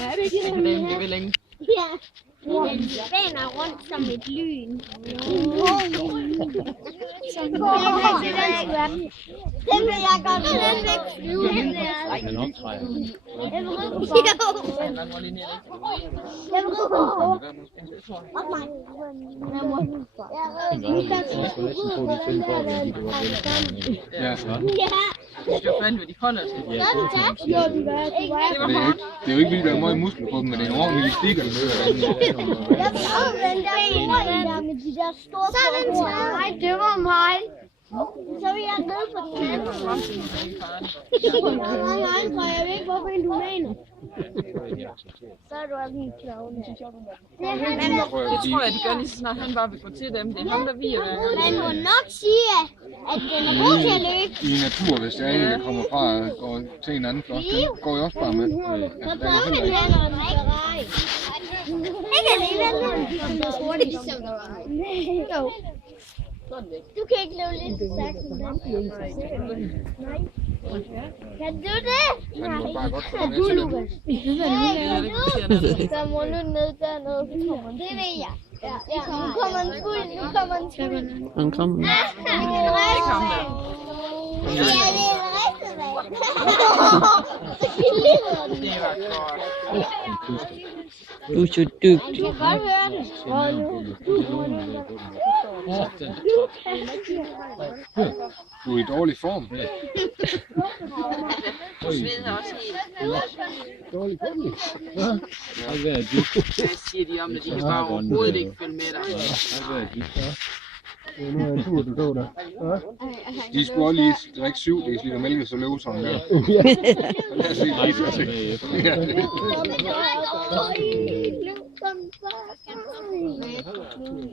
Ja, det kan det vil længe. Ja. Den spænder rundt som et lyn. Den vil jeg godt med. Den vil flyve. Den optræder. Jeg vil ride på. Jeg vil ride på. Også mig. Ja, Det er fandme, hvad de holder til. Så er det tak. det er jo ikke fordi, der er meget muskler på dem, men det er en ordentlig stikker, der møder Jeg prøvede den der med de der store. Så er den taget. Nej, det var mig. Så vil jeg ned på den anden. Nej, tror jeg ikke, hvorfor du mener. Så er du også en klovne. Det tror jeg, de gør lige så snart han bare vil gå til dem. Det er ham, der viger. Man må nok sige, at den er god til at løbe. i natur, hvis der er en, der kommer fra og går til en anden flok, så går jeg også bare med. Så prøver vi lige noget rej. Ikke alligevel. Jo. Du kan ikke løbe lige så stærkt som den. Nej. Kan du det? Han må bare godt komme med til dem. Så må du ned dernede. Det ved jeg. Ja. Nu kommer en skud. Han kommer. Det er ham der. Ja, det er rigtig vand. Det var godt. Du er så dygtig. Du kan godt høre det. Du er i dårlig form. Du sveder også helt. Dårlig form? Hvad siger de om det? De kan bare overhovedet ikke følge med dig. Nu er jeg tur, du går der. De skulle også lige drikke 7 dl mælk, så løbe sådan der. Lad os se.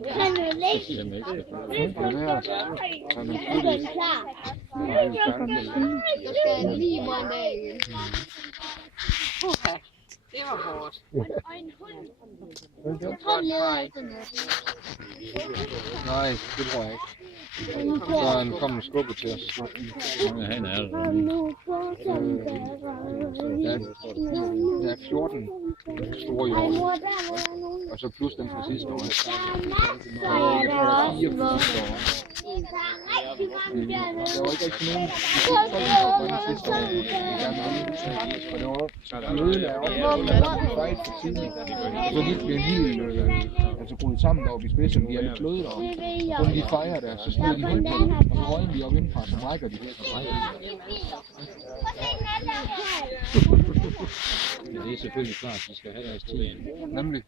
Han er lægt. Det var hårdt. Nej, det tror jeg ikke. Så er han kommet og skubbet til os. Han er Der er 14 store hjorte, og så plus den fra sidste år. Jeg tror, der er 4 fra sidste år. Der var ikke rigtig nogen fra sidste år. Og det var mødene af opførselen for tidligt. Så de bliver helt groet sammen deroppe i spidsen, de er lidt fløde deroppe. Så når de fejrer der, så smider de hul på dem, og så røgner de op indfra, så brækker de. Det er selvfølgelig klart, at de skal have deres tid. Nemlig.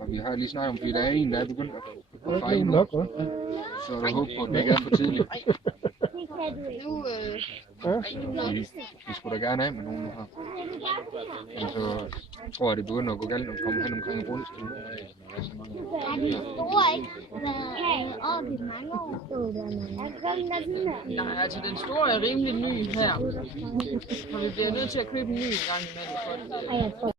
Og vi har lige snakket om, fordi der er en, der er begyndt at fejre nu. Så er der håb på, at det ikke er for tidligt. Vi skulle da gerne af med nogen nu her. Men så tror jeg, det begynder at gå galt, når vi kommer hen omkring Brunstuen. Nej, altså den store er rimelig ny her. Og vi bliver nødt til at købe en ny en gang imellem.